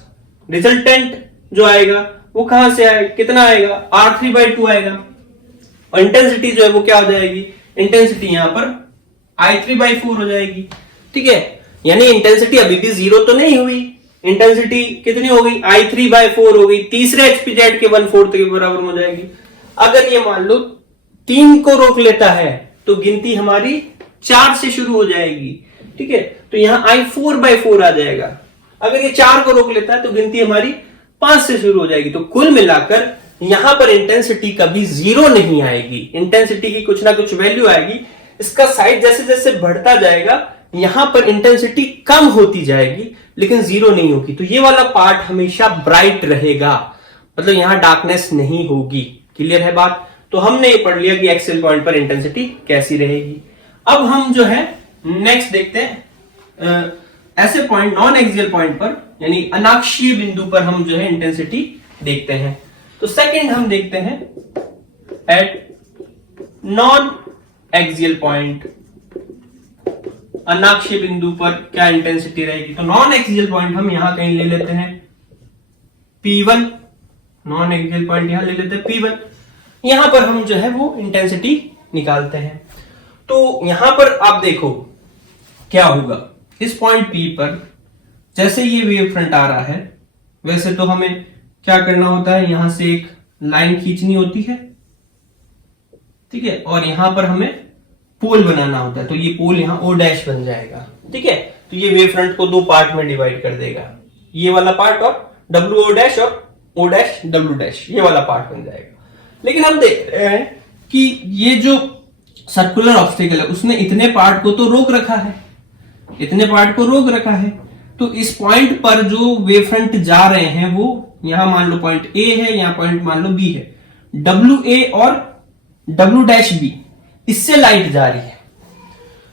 रिजल्टेंट जो आएगा वो कहां से आएगा, कितना आएगा, R3/2 आएगा। और इंटेंसिटी जो है वो क्या हो जाएगी, इंटेंसिटी यहां पर I3/4 हो जाएगी। ठीक है, यानी इंटेंसिटी अभी भी जीरो तो नहीं हुई, इंटेंसिटी कितनी हो गई, I3/4 हो गई, तीसरे HPZ के 1/4 के बराबर हो जाएगी। अगर ये मान लो 3 को रोक लेता है तो गिनती हमारी 4 से शुरू हो जाएगी। ठीक है, तो यहां I4/4 आ जाएगा। अगर ये 4 को रोक लेता है तो गिनती हमारी 5 से शुरू हो जाएगी। तो कुल मिलाकर यहां पर इंटेंसिटी कभी जीरो नहीं आएगी, इंटेंसिटी की कुछ ना कुछ वैल्यू आएगी। इसका साइज जैसे जैसे बढ़ता जाएगा यहां पर इंटेंसिटी कम होती जाएगी, लेकिन जीरो नहीं होगी। तो ये वाला पार्ट हमेशा ब्राइट रहेगा, मतलब यहां डार्कनेस नहीं होगी। क्लियर है बात? तो हमने ये पढ़ लिया कि एक्सियल पॉइंट पर इंटेंसिटी कैसी रहेगी। अब हम जो है नेक्स्ट देखते हैं ऐसे पॉइंट नॉन एक्सियल पॉइंट पर, यानी अनाक्षीय बिंदु पर हम जो है इंटेंसिटी देखते हैं। तो सेकंड हम देखते हैं एट नॉन एक्सियल पॉइंट, अनाक्षीय बिंदु पर क्या इंटेंसिटी रहेगी। तो नॉन एक्सियल पॉइंट हम यहां कहीं ले लेते हैं P1, नॉन एक्सियल पॉइंट यहां ले लेते हैं P1। यहां पर हम जो है वो इंटेंसिटी निकालते हैं। तो यहां पर आप देखो क्या होगा, इस पॉइंट P पर जैसे ये वेव फ्रंट आ रहा है, वैसे तो हमें क्या करना होता है, यहां से एक लाइन खींचनी होती है। ठीक है, और यहां पर हमें पोल बनाना होता है। तो ये पोल यहां O डैश बन जाएगा। ठीक है, तो ये वेव फ्रंट को दो पार्ट में डिवाइड कर देगा, ये वाला पार्ट और WO डैश और O डैश W डैश, ये वाला पार्ट बन जाएगा। लेकिन हम देख रहे हैं कि ये जो सर्कुलर ऑब्स्टेकल है उसने इतने पार्ट को तो रोक रखा है, तो इस पॉइंट पर जो वेव फ्रंट जा रहे हैं वो यहां मान लो पॉइंट A है, यहां पॉइंट मान लो B है, WA और W डैश B, इससे लाइट जा रही है।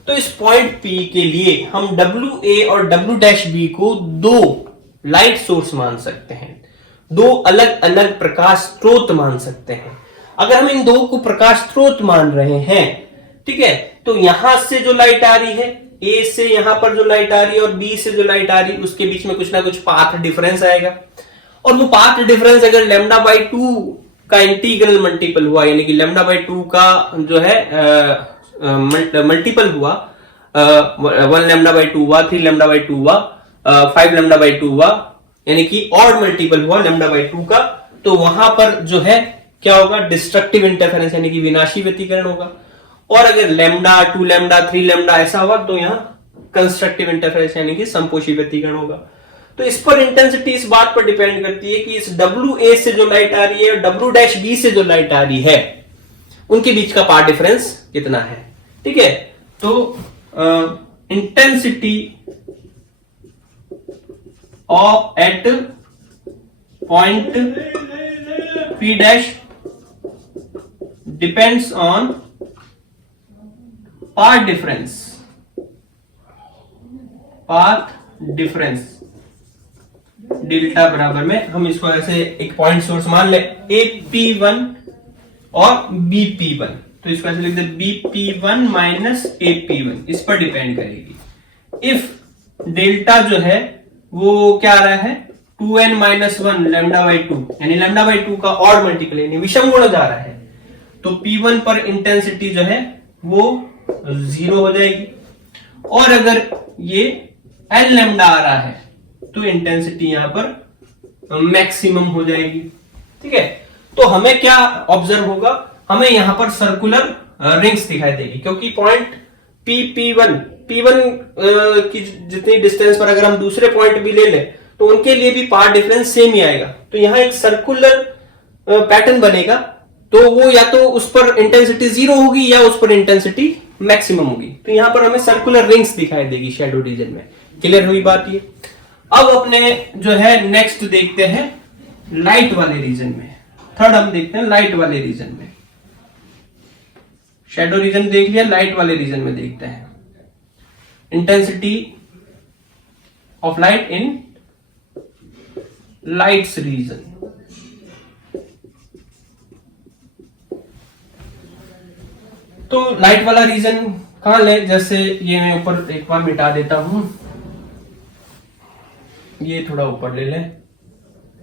तो इस पॉइंट P के लिए हम WA और W डैश B को दो लाइट सोर्स मान सकते हैं, दो अलग अलग प्रकाश स्रोत मान सकते हैं। अगर हम इन दो को प्रकाश स्रोत मान रहे हैं, ठीक है, तो यहां से जो लाइट आ रही है, A से यहां पर जो लाइट आ रही है और B से जो लाइट आ रही है, उसके बीच में कुछ ना कुछ पाथ डिफरेंस आएगा। और वो पाथ डिफरेंस अगर λ/2 का इंटीग्रल मल्टीपल हुआ, यानी कि λ/2 का जो है मल्टीपल हुआ, 1 λ/2 हुआ, 3 λ/2 हुआ, 5 λ/2 हुआ, यानी कि ऑड मल्टीपल हुआ λ/2 का, तो वहां पर जो है क्या होगा, डिस्ट्रक्टिव इंटरफेरेंस यानी कि विनाशी व्यतिकरण होगा। और अगर लैम्डा 2 लैम्डा 3 लैम्डा ऐसा हुआ तो यहां कंस्ट्रक्टिव इंटरफेरेंस यानी कि संपोषी व्यतिकरण होगा। तो इस पर इंटेंसिटी इस बात पर डिपेंड करती है कि इस WA से जो लाइट आ रही है और W' से जो लाइट आ रही है उनके बीच का पाथ डिफरेंस कितना है। ठीक है, तो intensity at point P' depends on path difference delta बराबर में, हम इसको ऐसे एक पॉइंट सोर्स मान ले AP1 और BP1, तो इसको ऐसे लिख दे BP1 माइनस AP1, इस पर डिपेंड करेगी। इफ डेल्टा जो है वो क्या आ रहा है 2n माइनस 1 λ/2, यानी λ/2 का ऑड मल्टीपल यानी विषम गुण जा रहा है, तो P1 पर इंटेंसिटी जो है वो 0 हो जाएगी। और अगर ये n लैम्डा आ रहा है तो इंटेंसिटी यहां पर मैक्सिमम हो जाएगी। ठीक है, तो हमें क्या ऑब्जर्व होगा, हमें यहां पर सर्कुलर रिंग्स दिखाई देगी, क्योंकि पॉइंट P1 की जितनी डिस्टेंस पर अगर हम दूसरे पॉइंट भी ले लें तो उनके लिए भी पाथ डिफरेंस सेम ही आएगा। तो यहां एक सर्कुलर पैटर्न बनेगा, तो वो या तो उस पर इंटेंसिटी 0 होगी या उस पर इंटेंसिटी मैक्सिमम होगी। तो यहां पर हमें सर्कुलर रिंग्स दिखाई देगी शैडो रीजन में। क्लियर हुई बात ये। अब अपने जो है नेक्स्ट देखते हैं लाइट वाले रीजन में। थर्ड हम देखते हैं लाइट वाले रीजन में। शैडो रीजन देख लिया, लाइट वाले रीजन में देखते हैं intensity of light in lights region. तो लाइट वाला रीजन कहां ले, जैसे ये मैं ऊपर एक बार मिटा देता हूं, ये थोड़ा ऊपर ले लें।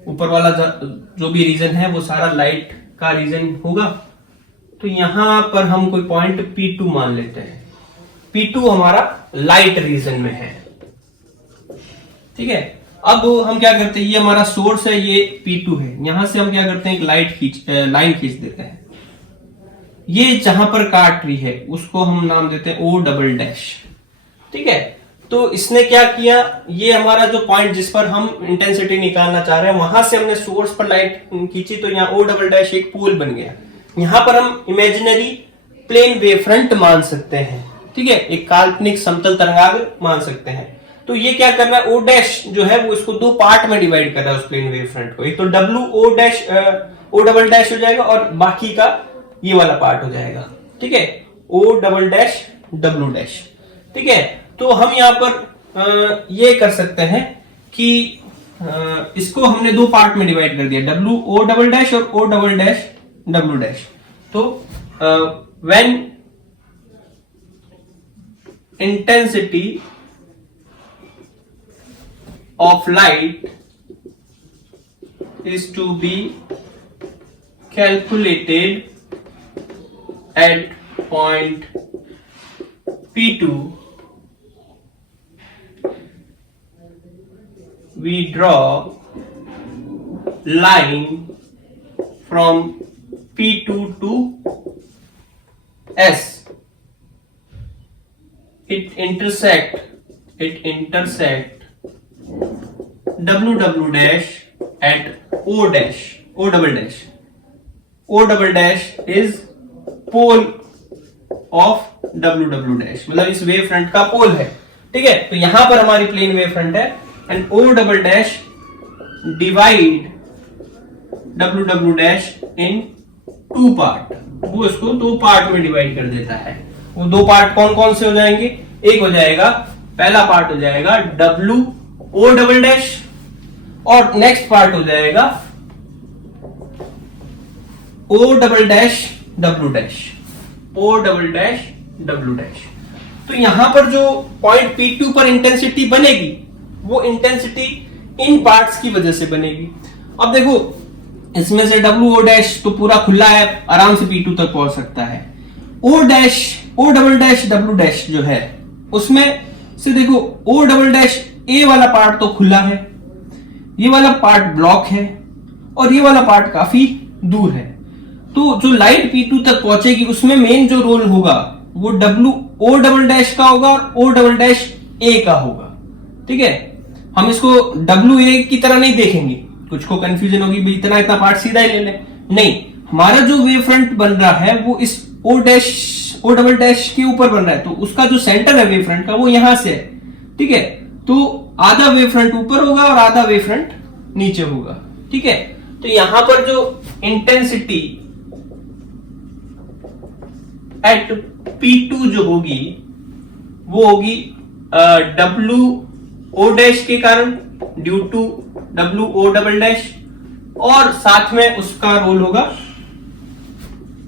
ऊपर वाला जो भी रीजन है वो सारा लाइट का रीजन होगा। तो यहां पर हम कोई पॉइंट P2 मान लेते हैं। P2 हमारा लाइट रीजन में है। ठीक है, अब हम क्या करते हैं, ये हमारा सोर्स है, ये P2 है, यहां से हम क्या करते हैं एक लाइन खींच देते हैं। ये जहां पर काट रही है उसको हम नाम देते हैं O'। ठीक है, तो इसने क्या किया, ये हमारा जो पॉइंट जिस पर हम इंटेंसिटी निकालना चाह रहे हैं वहां से हमने सोर्स पर लाइट खींची, तो यहाँ O'' एक पोल बन गया। यहां पर हम इमेजिनरी प्लेन वेव फ्रंट मान सकते हैं। ठीक है, एक काल्पनिक समतल तरंगाग्र मान सकते हैं। तो ये क्या कर रहा है, O' जो है वो इसको दो पार्ट में डिवाइड कर रहा है उस प्लेन वेव फ्रंट को। एक तो O'' हो जाएगा और बाकी का ये वाला पार्ट हो जाएगा। ठीक है, O''W'। ठीक है, तो हम यहां पर ये कर सकते हैं कि इसको हमने दो पार्ट में डिवाइड कर दिया, O'' और O''W'। तो when intensity of light is to be calculated at point P2, we draw line from P2 to S. It intersect W'' at O''. O'' is pole of W'', मतलब इस wave front का पोल है। ठीक है, तो यहां पर हमारी प्लेन वेव फ्रंट है and O'' divide W'' in two part. वो इसको दो पार्ट में डिवाइड कर देता है। वो दो पार्ट कौन कौन से हो जाएंगे, एक हो जाएगा, पहला पार्ट हो जाएगा O'' और नेक्स्ट पार्ट हो जाएगा O''W'। तो यहां पर जो पॉइंट P2 पर इंटेंसिटी बनेगी वो इंटेंसिटी इन पार्ट्स की वजह से बनेगी। अब देखो इसमें से O' तो पूरा खुला है, आराम से P2 तक पहुंच सकता है। O''W' जो है उसमें से देखो O'', ए वाला पार्ट तो खुला है, ये वाला पार्ट ब्लॉक है और ये वाला पार्ट काफी दूर है। तो जो लाइट P2 तक पहुंचेगी उसमें मेन जो रोल होगा वो O'' का होगा और O''A का होगा। ठीक है, हम इसको WA की तरह नहीं देखेंगे, कुछ को कंफ्यूजन होगी भाई इतना इतना पार्ट सीधा ही ले ले, नहीं, हमारा जो वेव फ्रंट बन रहा है वो इस O डबल डैश के ऊपर बन रहा है, तो उसका जो सेंटर है वेव फ्रंट का वो यहां से है, ठीक है। तो आधा वेव फ्रंट ऊपर होगा और आधा वेव फ्रंट नीचे होगा, ठीक है। तो यहां पर जो इंटेंसिटी एट P2 जो होगी वो होगी WO डैश के कारण, due to WO double dash, और साथ में उसका रोल होगा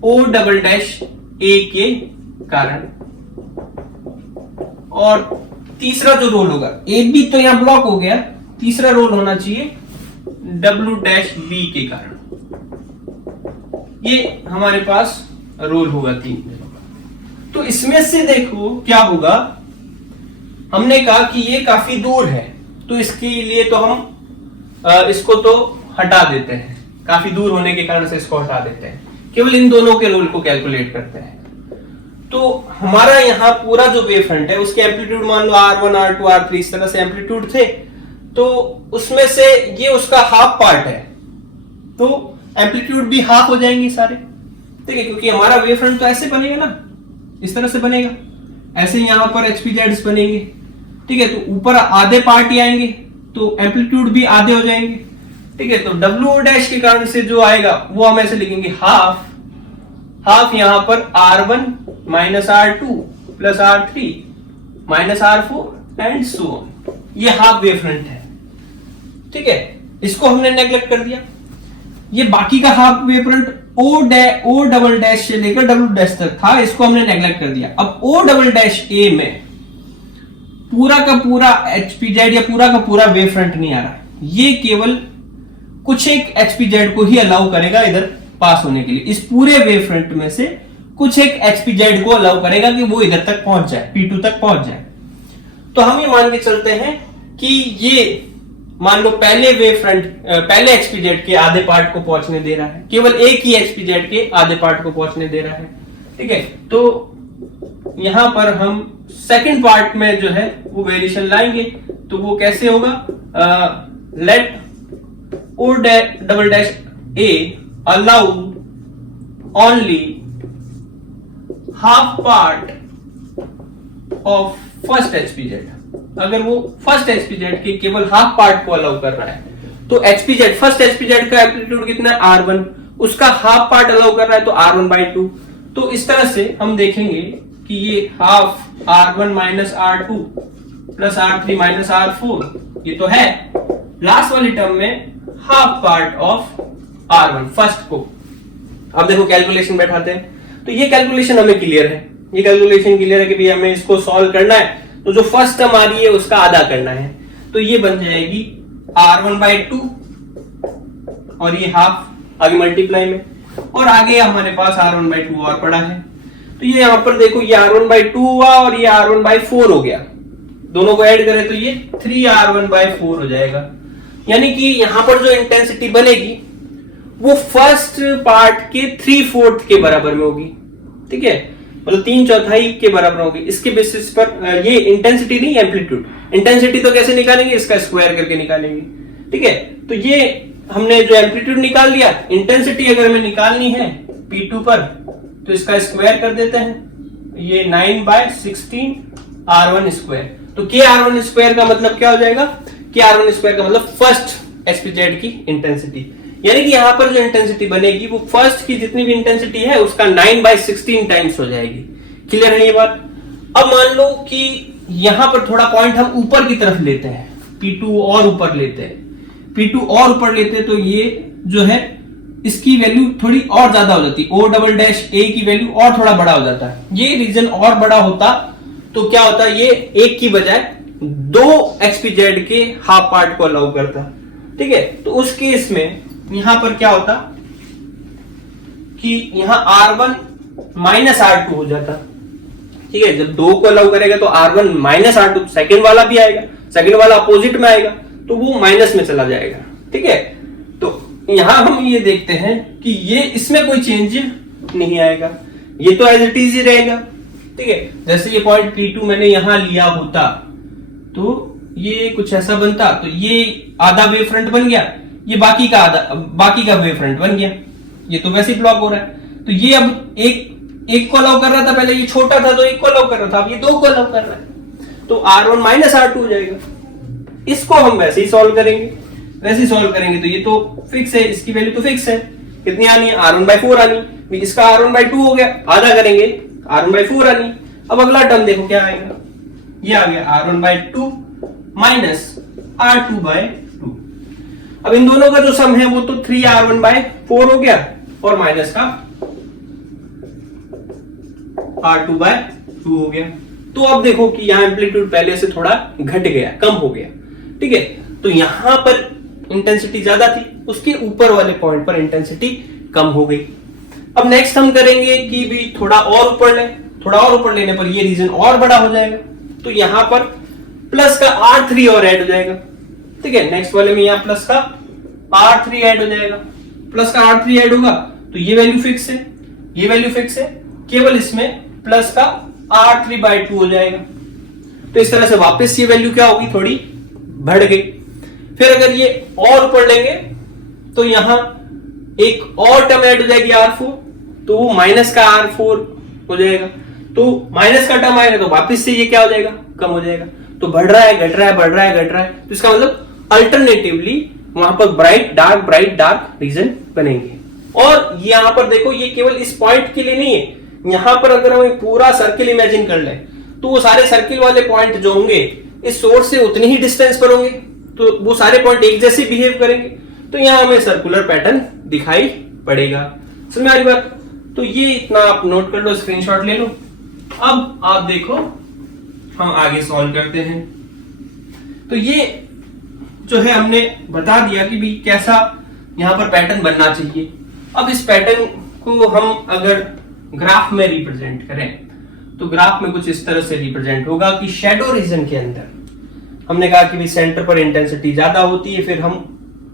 O डबल डैश A के कारण, और तीसरा जो रोल होगा, A B तो यहां ब्लॉक हो गया, तीसरा रोल होना चाहिए W डैश B के कारण। ये हमारे पास रोल होगा 3। तो इसमें से देखो क्या होगा, हमने कहा कि ये काफी दूर है, तो इसके लिए तो हम इसको तो हटा देते हैं, काफी दूर होने के कारण से इसको हटा देते हैं, केवल इन दोनों के रोल को कैलकुलेट करते हैं। तो हमारा यहाँ पूरा जो वेव फ्रंट है उसके एम्पलीट्यूड मान लो R1 R2 R3 इस तरह से एम्पलीट्यूड थे, तो उसमें से ये उसका हाफ पार्ट है, तो एम्पलीट्यूड भी हाफ हो जाएंगे सारे, ठीक है, क्योंकि हमारा वेव फ्रंट तो ऐसे बनेगा ना, इस तरह से बनेगा, ऐसे यहां पर HPZ बनेंगे, ठीक है। तो ऊपर आधे पार्ट ही आएंगे तो एम्पलीट्यूड भी आधे हो जाएंगे, ठीक है। तो WO डैश के कारण से जो आएगा वो हम ऐसे लिखेंगे हाफ यहां पर R1 minus R2 plus R3 minus R4 and so on, ये हाफ वेव फ्रंट है, ठीक है। इसको हमने नेग्लेक्ट कर दिया। ये बाकी का half wave front O double dash से लेकर W डैश तक था, इसको हमने नेग्लेक्ट कर दिया। अब O डबल डैश A में पूरा का पूरा HPZ या पूरा का पूरा वेव फ्रंट नहीं आ रहा, ये केवल कुछ एक HPZ को ही अलाउ करेगा इधर पास होने के लिए, इस पूरे वेव फ्रंट में से कुछ एक HPZ को अलाउ करेगा कि वो इधर तक पहुंच जाए, P2 तक पहुंच जाए। तो हम ये मान के चलते हैं कि ये मान लो पहले वेव फ्रंट पहले HPZ के आधे पार्ट को पहुंचने दे रहा है, केवल एक ही HPZ के आधे पार्ट को पहुंचने दे रहा है, ठीक है। तो यहां पर हम सेकंड पार्ट में जो है वो वेरिएशन लाएंगे, तो वो कैसे होगा, let O double dash A allow only half part of first HPZ। अगर वो फर्स्ट HPZ के केवल हाफ पार्ट को अलाउ कर रहा है, तो HPZ फर्स्ट HPZ का एम्पलीट्यूड कितना है R1, उसका हाफ पार्ट अलाउ कर रहा है तो R1/2। तो इस तरह से हम देखेंगे कि ये half R1 minus R2 plus R3 minus R4 ये तो है, लास्ट वाली टर्म में half part of R1 first को। अब देखो कैलकुलेशन बैठाते हैं, तो ये कैलकुलेशन हमें क्लियर है, ये कैलकुलेशन क्लियर है कि भाई हमें इसको सॉल्व करना है, तो जो फर्स्ट टर्म आ रही है उसका आधा करना है, तो ये बन जाएगी R1/2 और ये हाफ आगे मल्टीप्लाई में, और आगे हमारे पास R1/2 और पड़ा है। तो ये यहां पर देखो ये R1/2 हुआ और ये R1/4 हो गया, दोनों को ऐड करें तो ये 3R1/4 हो जाएगा। यानी कि यहां पर जो इंटेंसिटी बनेगी वो फर्स्ट पार्ट के 3/4 के बराबर में होगी, ठीक है, मतलब 3/4 के बराबर होगी। इसके बेसिस पर ये इंटेंसिटी नहीं एम्पलीट्यूड, इंटेंसिटी तो कैसे निकालेंगे, इसका स्क्वायर करके निकालेंगे, ठीक है। तो ये हमने जो एम्पलीट्यूड निकाल लिया, इंटेंसिटी अगर हमें निकालनी है P2 पर तो इसका स्क्वायर कर देते हैं, ये 9/16 R1 स्क्वायर। तो K R1 स्क्वायर का मतलब क्या हो जाएगा, K R1 स्क्वायर का मतलब फर्स्ट HPZ की इंटेंसिटी, यानी कि यहां पर जो इंटेंसिटी बनेगी वो फर्स्ट की जितनी भी इंटेंसिटी है उसका 9/16 टाइम्स हो जाएगी। क्लियर है ये बात। अब मान लो कि यहां पर थोड़ा पॉइंट हम ऊपर की तरफ लेते हैं, P2 और ऊपर लेते हैं, P2 और ऊपर लेते हैं, तो ये जो है इसकी वैल्यू थोड़ी और ज्यादा हो जाती है, O डबल डैश A की वैल्यू और थोड़ा बड़ा हो जाता है। ये रीजन और बड़ा होता तो क्या होता, ये एक की बजाय 2 HPZ के हाफ पार्ट को अलाउ करता, ठीक है। तो उस केस में यहां पर क्या होता कि यहां R1 माइनस R2 हो जाता, ठीक है। जब 2 को अलाउ करेगा तो R1 माइनस R2, सेकेंड वाला भी आएगा, सेकेंड वाला अपोजिट में आएगा तो वो माइनस में चला जाएगा, ठीक है। तो यहां हम ये देखते हैं कि ये इसमें कोई चेंज नहीं आएगा, ये तो एज इट इज ही रहेगा, ठीक है। जैसे ये पॉइंट P2 मैंने यहां लिया होता तो ये कुछ ऐसा बनता, तो ये आधा वेव फ्रंट बन गया, ये बाकी का वेव फ्रंट बन गया। ये तो वैसे ही ब्लॉक हो रहा है, तो ये अब एक को अलाउ कर रहा था, पहले ये छोटा था तो एक को अलाउ कर रहा था, अब ये दो को अलाउ कर रहा है, तो R1 माइनस R2 हो जाएगा। इसको हम वैसे ही सॉल्व करेंगे, तो ये तो फिक्स है, इसकी वैल्यू तो फिक्स है, कितनी आनी है, R1/4 आनी, इसका R1/2 हो गया, आधा करेंगे R1/4 आनी। अब अगला टर्म देखो क्या आएगा, ये आ गया R1/2 माइनस R2/2। अब इन दोनों का जो सम है वो तो 3R1/4 हो गया, और माइनस का R2/2 हो गया। तो अब देखो कि यहां एम्पलीट्यूड पहले से थोड़ा घट गया, कम हो गया, ठीक है। तो यहां पर इंटेंसिटी ज्यादा थी, उसके ऊपर वाले पॉइंट पर इंटेंसिटी कम हो गई। अब नेक्स्ट हम करेंगे कि भी थोड़ा और ऊपर लेने पर ये रीजन और बड़ा हो जाएगा, तो यहां पर प्लस का R3 और ऐड हो जाएगा, ठीक है। नेक्स्ट वाले में यहां प्लस का R3 ऐड हो जाएगा, प्लस का R3 ऐड होगा, तो ये वैल्यू फिक्स है, ये वैल्यू फिक्स है, केवल इसमें प्लस का R3/2 हो जाएगा। तो इस तरह से वापस ये वैल्यू क्या होगी, थोड़ी बढ़ गई। फिर अगर ये और ऊपर लेंगे तो यहां एक और टर्म ऐड हो जाएगी R4, तो वो माइनस का R4 हो जाएगा। तो माइनस का टर्म आएगा तो वापस से ये क्या हो जाएगा, कम हो जाएगा। तो बढ़ रहा है, घट रहा है, बढ़ रहा है, घट रहा है, तो इसका मतलब अल्टरनेटिवली वहां पर ब्राइट डार्क रीजन बनेंगे। और यहां पर देखो, ये केवल इस पॉइंट के लिए नहीं है, यहां पर अगर हम पूरा सर्किल इमेजिन कर लें तो वो सारे सर्किल वाले पॉइंट जो होंगे इस सोर्स से उतनी ही डिस्टेंस पर होंगे, तो वो सारे पॉइंट एक जैसे बिहेव करेंगे, तो यहां हमें सर्कुलर पैटर्न दिखाई पड़ेगा। समझ में आ रही बात? तो ये इतना आप नोट कर लो, स्क्रीनशॉट ले लो। अब आप देखो हम आगे सॉल्व करते हैं। तो ये जो है हमने बता दिया कि भी कैसा यहां पर पैटर्न बनना चाहिए। अब इस पैटर्न को हम अगर ग्राफ में रिप्रेजेंट करें तो ग्राफ में कुछ इस तरह से रिप्रेजेंट होगा कि शैडो रीजन के अंदर हमने कहा कि भी सेंटर पर इंटेंसिटी ज्यादा होती है, फिर हम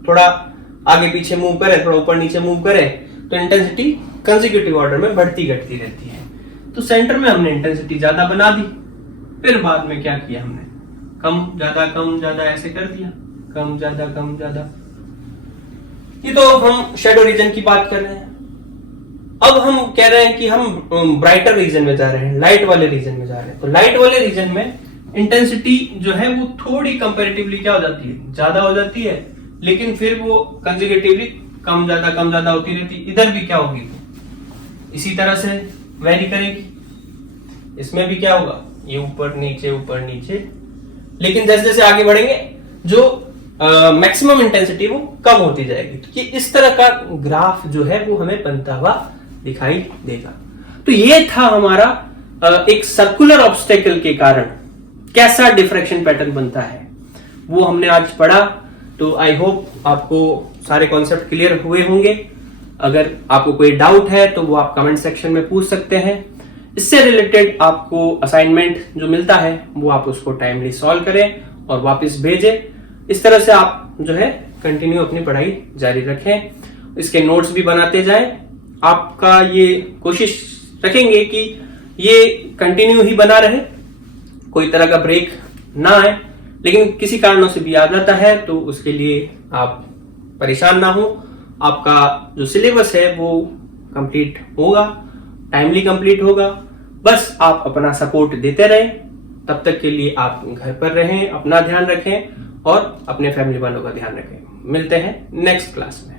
थोड़ा आगे पीछे मूव करें, थोड़ा ऊपर नीचे मूव करें तो इंटेंसिटी कंसेक्यूटिव ऑर्डर में बढ़ती घटती रहती है। तो सेंटर में हमने इंटेंसिटी ज्यादा बना दी, फिर बाद में क्या किया हमने, कम ज्यादा ऐसे कर दिया, कम ज्यादा। ये तो हम शैडो रीजन की बात कर रहे हैं। अब हम कह रहे हैं कि हम ब्राइटर रीजन में जा रहे हैं, लाइट वाले रीजन में जा रहे हैं। तो लाइट वाले रीजन में इंटेंसिटी जो है वो थोड़ी कंपैरेटिवली क्या हो जाती है, ज्यादा हो जाती है, लेकिन फिर वो कंसेक्यूटिवली कम ज्यादा होती रहती है। इधर भी क्या होगी, इसी तरह से वेरी करेगी। इसमें भी क्या होगा, ये ऊपर नीचे, लेकिन जैसे जैसे आगे बढ़ेंगे जो मैक्सिमम इंटेंसिटी वो कम होती जाएगी। तो ये इस तरह का ग्राफ जो है वो हमें बनता हुआ दिखाई देगा। तो ये था हमारा एक सर्कुलर ऑब्स्टेकल के कारण कैसा डिफ्रैक्शन पैटर्न बनता है, वो हमने आज पढ़ा। तो आई होप आपको सारे कॉन्सेप्ट क्लियर हुए होंगे। अगर आपको कोई डाउट है तो वो आप कमेंट सेक्शन में पूछ सकते हैं। इससे रिलेटेड आपको असाइनमेंट जो मिलता है वो आप उसको टाइमली सॉल्व करें और वापस भेजें। इस तरह से आप जो है कंटिन्यू अपनी पढ़ाई जारी रखें, इसके नोट्स भी बनाते जाएं। आपका ये कोशिश रखेंगे कि ये कंटिन्यू ही बना रहे, कोई तरह का ब्रेक ना आए, लेकिन किसी कारणों से भी आ जाता है तो उसके लिए आप परेशान ना हो। आपका जो सिलेबस है वो कंप्लीट होगा, टाइमली कंप्लीट होगा। बस आप अपना सपोर्ट देते रहें। तब तक के लिए आप घर पर रहें, अपना ध्यान रखें और अपने फैमिली वालों का ध्यान रखें। मिलते हैं नेक्स्ट क्लास में।